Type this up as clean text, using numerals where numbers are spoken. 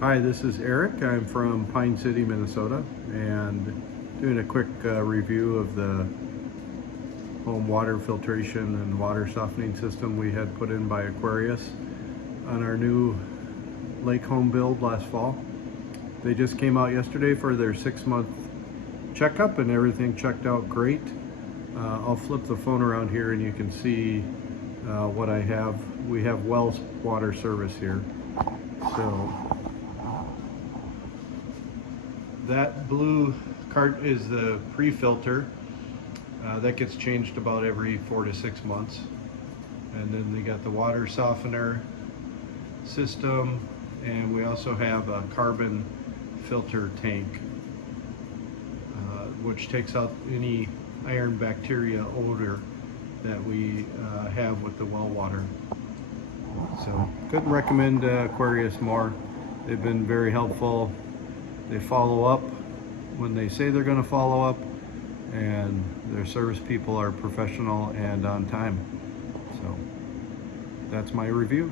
Hi, this is Eric. I'm from Pine City, Minnesota, and doing a quick review of the home water filtration and water softening system we had put in by Aquarius on our new lake home build last fall. They just came out yesterday for their 6-month checkup and everything checked out great. I'll flip the phone around here and you can see what I have. We have Wells water service here. So that blue cart is the pre-filter. That gets changed about every 4 to 6 months. And then they got the water softener system, and we also have a carbon filter tank, which takes out any iron bacteria odor that we have with the well water. So couldn't recommend Aquarius more. They've been very helpful. They follow up when they say they're going to follow up, and their service people are professional and on time. So that's my review.